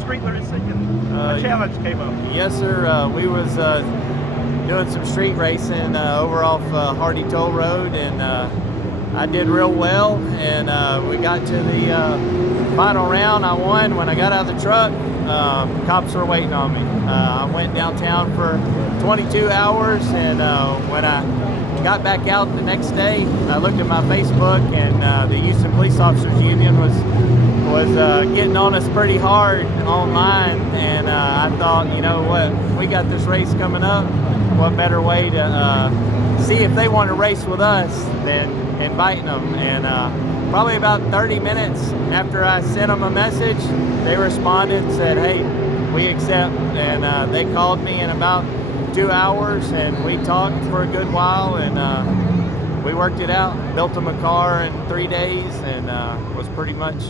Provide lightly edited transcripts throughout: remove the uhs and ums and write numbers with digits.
street racing and a challenge came up. Yes, sir. We was doing some street racing over off Hardy Toll Road, and I did real well, and we got to the final round. I won. When I got out of the truck, cops were waiting on me. I went downtown for 22 hours, and when I got back out the next day, I looked at my Facebook, and the Houston Police Officers Union was getting on us pretty hard online, and I thought, you know what, we got this race coming up. What better way to see if they want to race with us than inviting them? And probably about 30 minutes after I sent them a message, they responded and said, hey, we accept. And they called me in about 2 hours, and we talked for a good while, and we worked it out, built them a car in 3 days, and was pretty much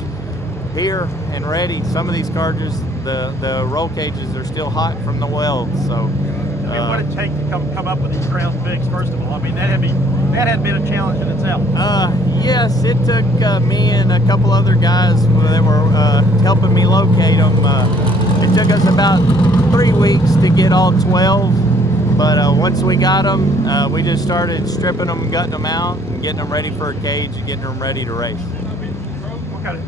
here and ready. Some of these cars, the roll cages are still hot from the weld. So I mean, what did it take to come up with these Crown Vics, first of all? I mean, that had been a challenge in itself. Yes, it took me and a couple other guys that were helping me locate them. It took us about 3 weeks to get all 12, but once we got them, we just started stripping them, gutting them out, and getting them ready for a cage and getting them ready to race. What kind of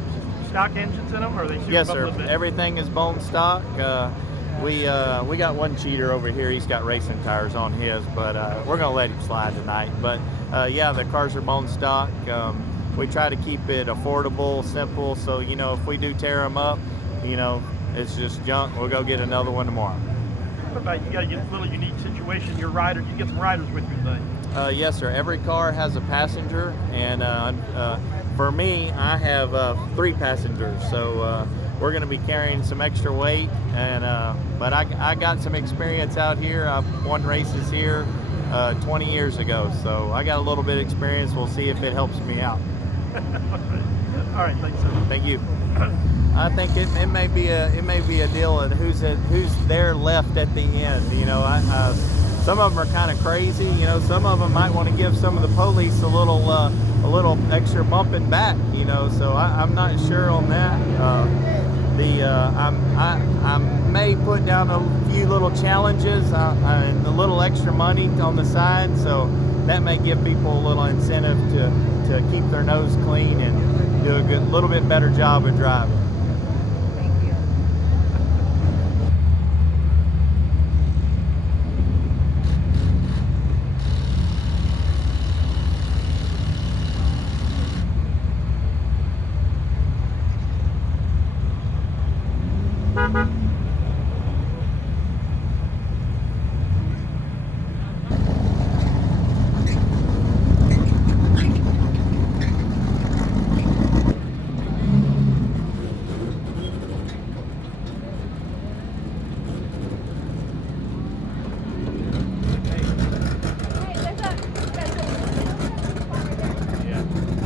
stock engines in them, or are they? Yes, sir. Everything is bone stock. We got one cheater over here. He's got racing tires on his, but we're gonna let him slide tonight. But yeah, the cars are bone stock. We try to keep it affordable, simple. So you know, if we do tear them up, you know, it's just junk. We'll go get another one tomorrow. What about, you got to get a little unique situation? Your riders, you get some riders with you today. Yes, sir. Every car has a passenger, and for me, I have 3 passengers. So we're going to be carrying some extra weight, and but I got some experience out here. I've won races here 20 years ago, so I got a little bit of experience. We'll see if it helps me out. All right, thanks, sir. Thank you. I think it may be a deal of who's there left at the end. You know, some of them are kind of crazy. You know, some of them might want to give some of the police a little extra bumping back. You know, so I'm not sure on that. I may put down a few little challenges and a little extra money on the side, so that may give people a little incentive to keep their nose clean and do a little bit better job of driving.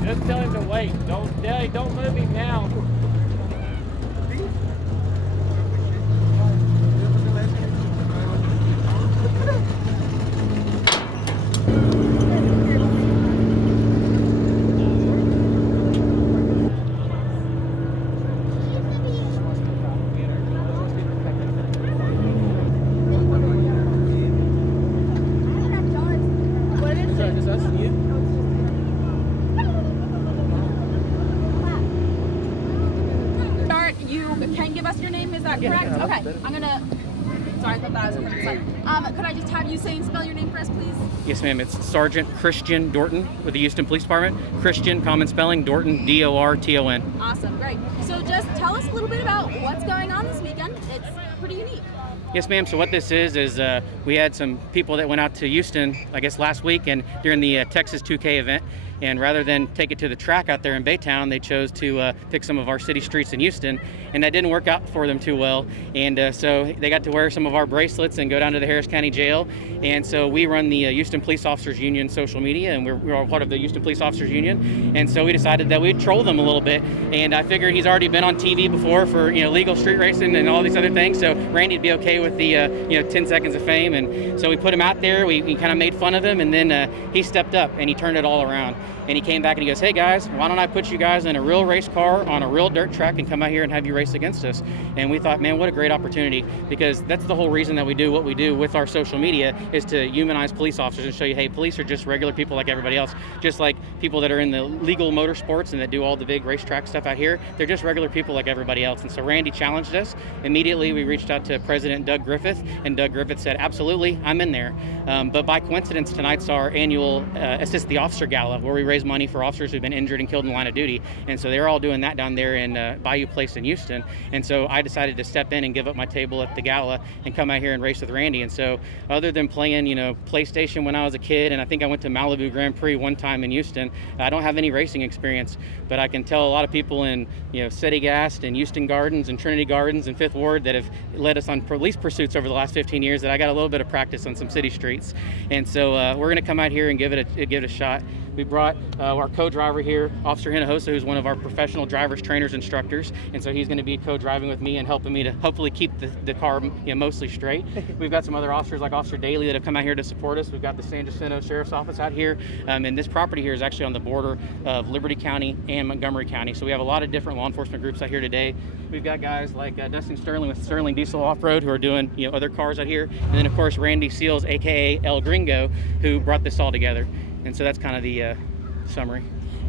Just tell him to wait. Don't move him now. Can give us your name, is that correct? Yeah, okay, I'm gonna, sorry, I thought that I was on the side. Could I just have you say and spell your name for us, please? Yes, ma'am. It's Sergeant Christian Dorton with the Houston Police Department. Christian, common spelling, Dorton, D-O-R-T-O-N. Awesome, great. So just tell us a little bit about what's going on this weekend. It's pretty unique. Yes, ma'am. So what this is we had some people that went out to Houston, I guess last week, and during the Texas 2K event. And rather than take it to the track out there in Baytown, they chose to pick some of our city streets in Houston, and that didn't work out for them too well. And so they got to wear some of our bracelets and go down to the Harris County Jail. And so we run the Houston Police Officers Union social media, and we're all part of the Houston Police Officers Union. And so we decided that we'd troll them a little bit. And I figured he's already been on TV before for legal street racing and all these other things, so Randy'd be okay with the 10 seconds of fame. And so we put him out there. We kind of made fun of him, and then he stepped up and he turned it all around. And he came back and he goes, hey guys, why don't I put you guys in a real race car on a real dirt track and come out here and have you race against us? And we thought, man, what a great opportunity, because that's the whole reason that we do what we do with our social media, is to humanize police officers and show you, hey, police are just regular people like everybody else, just like people that are in the legal motorsports and that do all the big racetrack stuff out here. They're just regular people like everybody else. And so Randy challenged us. Immediately we reached out to President Doug Griffith, and Doug Griffith said, absolutely, I'm in there. But by coincidence, tonight's our annual Assist the Officer Gala, where we raise money for officers who've been injured and killed in the line of duty. And so they're all doing that down there in Bayou Place in Houston. And so I decided to step in and give up my table at the gala and come out here and race with Randy. And so other than playing, PlayStation when I was a kid, and I think I went to Malibu Grand Prix one time in Houston, I don't have any racing experience, but I can tell a lot of people in, City Gas and Houston Gardens and Trinity Gardens and Fifth Ward that have led us on police pursuits over the last 15 years that I got a little bit of practice on some city streets. And so we're going to come out here and give it a shot. We brought our co-driver here, Officer Hinojosa, who's one of our professional drivers, trainers, instructors, and so he's going to be co-driving with me and helping me to hopefully keep the car mostly straight. We've got some other officers like Officer Daly that have come out here to support us. We've got the San Jacinto Sheriff's Office out here, and this property here is actually on the border of Liberty County and Montgomery County, so we have a lot of different law enforcement groups out here today. We've got guys like Dustin Sterling with Sterling Diesel Off-Road who are doing other cars out here, and then of course Randy Seals, aka El Gringo, who brought this all together. And so that's kind of the summary.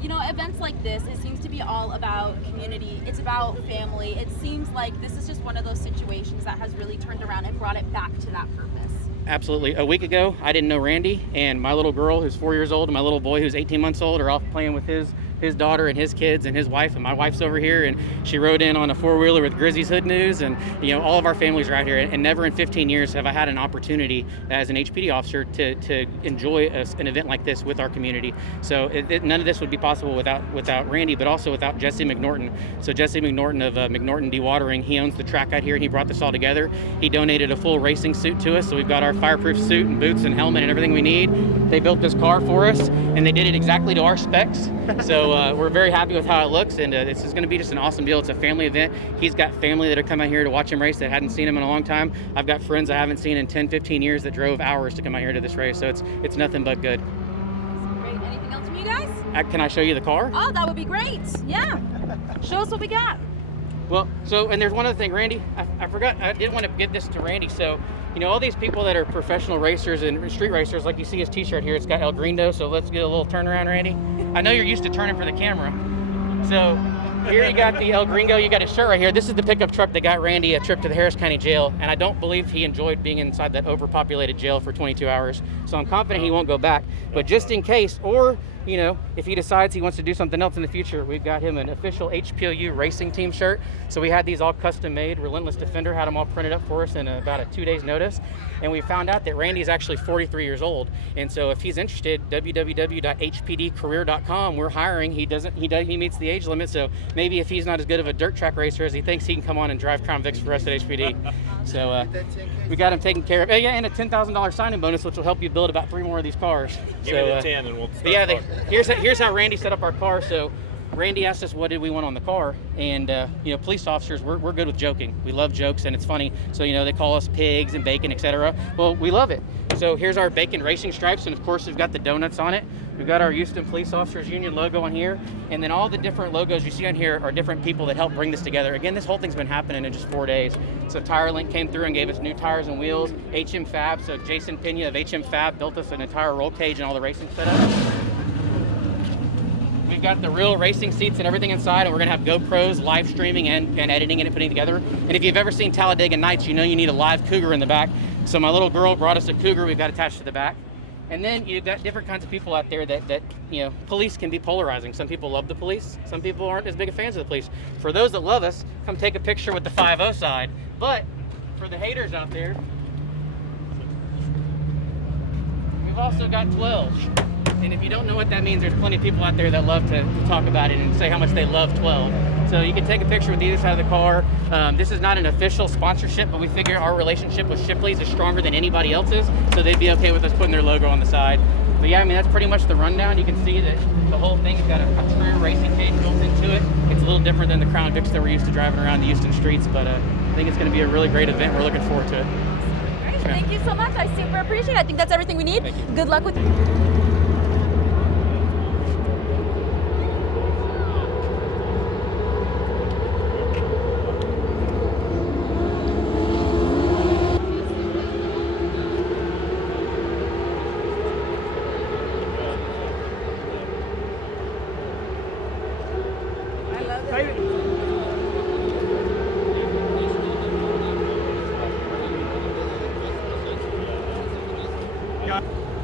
Events like this, it seems to be all about community. It's about family. It seems like this is just one of those situations that has really turned around and brought it back to that purpose. Absolutely. A week ago, I didn't know Randy, and my little girl who's 4 years old and my little boy who's 18 months old are off playing with his daughter and his kids and his wife, and my wife's over here, and she rode in on a four-wheeler with Grizzy's Hood News, and all of our families are out here, and never in 15 years have I had an opportunity as an HPD officer to enjoy an event like this with our community. So none of this would be possible without Randy, but also without Jesse McNorton. So Jesse McNorton of McNorton Dewatering, he owns the track out here, and he brought this all together. He donated a full racing suit to us, so we've got our fireproof suit and boots and helmet and everything we need. They built this car for us, and they did it exactly to our specs. So we're very happy with how it looks, and this is going to be just an awesome deal. It's a family event. He's got family that are coming out here to watch him race that hadn't seen him in a long time. I've got friends I haven't seen in 10, 15 years that drove hours to come out here to this race, so it's nothing but good. Great. Anything else from you guys? Can I show you the car? Oh, that would be great. Yeah. Show us what we got. Well, and there's one other thing, Randy. I forgot, I didn't want to give this to Randy. So, all these people that are professional racers and street racers, like you see his t-shirt here, it's got El Gringo, so let's get a little turnaround, Randy. I know you're used to turning for the camera. So here you got the El Gringo, you got his shirt right here. This is the pickup truck that got Randy a trip to the Harris County Jail, and I don't believe he enjoyed being inside that overpopulated jail for 22 hours. So I'm confident he won't go back. But just in case, or if he decides he wants to do something else in the future, we've got him an official HPOU racing team shirt. So we had these all custom made. Relentless Defender had them all printed up for us in about a 2 days notice. And we found out that Randy is actually 43 years old. And so if he's interested, www.hpdcareer.com, we're hiring. He meets the age limit. So maybe if he's not as good of a dirt track racer as he thinks, he can come on and drive Crown Vics for us at HPD. So we got him taken care of. Yeah, and a $10,000 signing bonus, which will help you build about 3 more of these cars. Give me the 10 and we'll start. Here's how Randy set up our car. So Randy asked us what did we want on the car, and police officers, we're good with joking. We love jokes, and it's funny. So they call us pigs and bacon, etc. Well, we love it. So here's our bacon racing stripes, and of course we've got the donuts on it. We've got our Houston Police Officers Union logo on here, and then all the different logos you see on here are different people that help bring this together. Again, this whole thing's been happening in just 4 days. So TireLink came through and gave us new tires and wheels. HM Fab, so Jason Pena of HM Fab built us an entire roll cage and all the racing setup. We've got the real racing seats and everything inside, and we're gonna have GoPros live streaming and editing it and putting it together. And if you've ever seen Talladega Nights, you need a live cougar in the back. So my little girl brought us a cougar we've got attached to the back. And then you've got different kinds of people out there that police can be polarizing. Some people love the police, some people aren't as big of fans of the police. For those that love us, come take a picture with the 5-0 side. But for the haters out there, we've also got 12. And if you don't know what that means, there's plenty of people out there that love to talk about it and say how much they love 12. So you can take a picture with either side of the car. This is not an official sponsorship, but we figure our relationship with Shipley's is stronger than anybody else's, so they'd be okay with us putting their logo on the side. But yeah, that's pretty much the rundown. You can see that the whole thing's got a true racing cage built into it. It's a little different than the Crown Vics that we're used to driving around the Houston streets, but I think it's going to be a really great event. We're looking forward to it. Great, thank you so much. I super appreciate it. I think that's everything we need. Good luck with Bye.